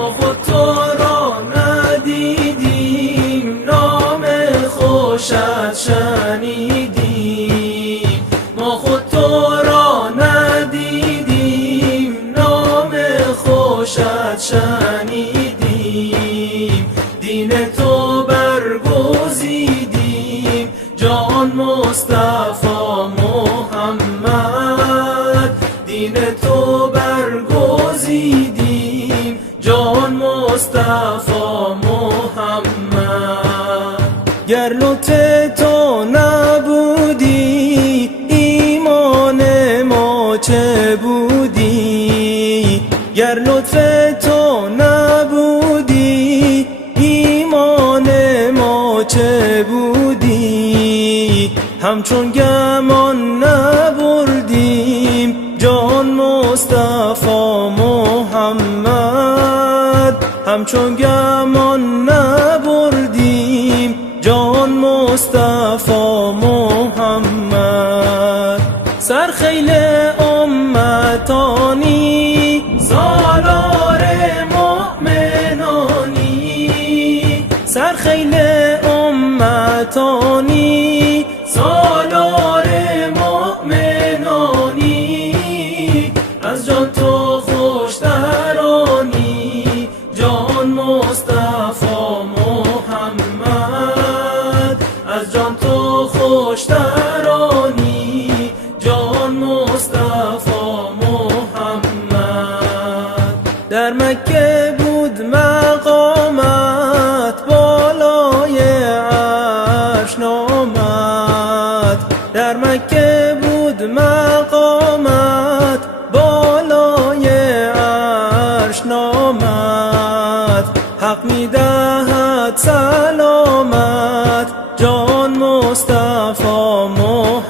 ما خود تو را ندیدیم، نام خوشت شنیدیم. ما خود تو را ندیدیم، نام خوشت شنیدیم. دین تو برگزیدیم، جان مصطفی محمد. دین تو برگزیدیم، جان مصطفی محمد. گر لطف تو نبودی، ایمان ما چه بودی؟ گر لطف تو نبودی، ایمان ما چه بودی؟ همچون گمان نبردیم، جان مصطفی محمد. همچون گمان نبردیم، جان مصطفی محمد. سرخیل امتانی، سالار مؤمنانی. سرخیل امتانی، سالار مؤمنانی. از جان تو خوشترانی، جان مصطفی محمد. از جان تو خوشترانی، جان مصطفی محمد. در مکه بود مقامت، بالای عرش نامت. در مکه بود مقامت، بالای عرش نامت. حق میدهد سلامت، جان مصطفی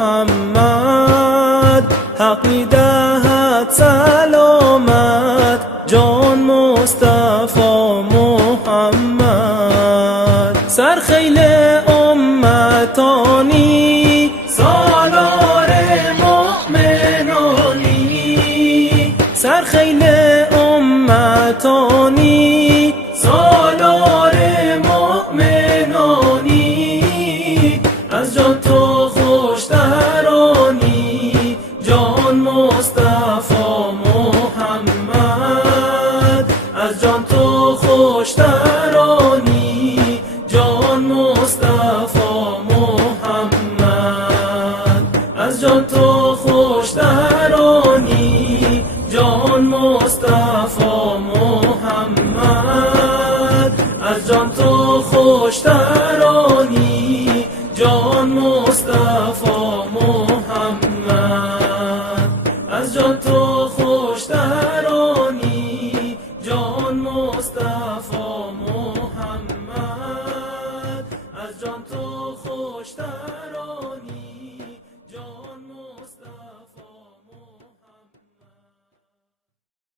محمد. حق میدهد سلامت، جان مصطفی محمد. سرخیل امتانی، سالار مؤمنانی. سرخیل امتانی، سالار مؤمنانی. از جان تو خوشترانی، جان مصطفی محمد. از جان تو خوشترانی، جان مصطفی محمد. از جان تو خوشترانی، جان مصطفی محمد. از جان تو خوشترانی، جان مصطفی محمد. از جان تو خوشترانی، جان مصطفی محمد. از جان تو خوشترانی.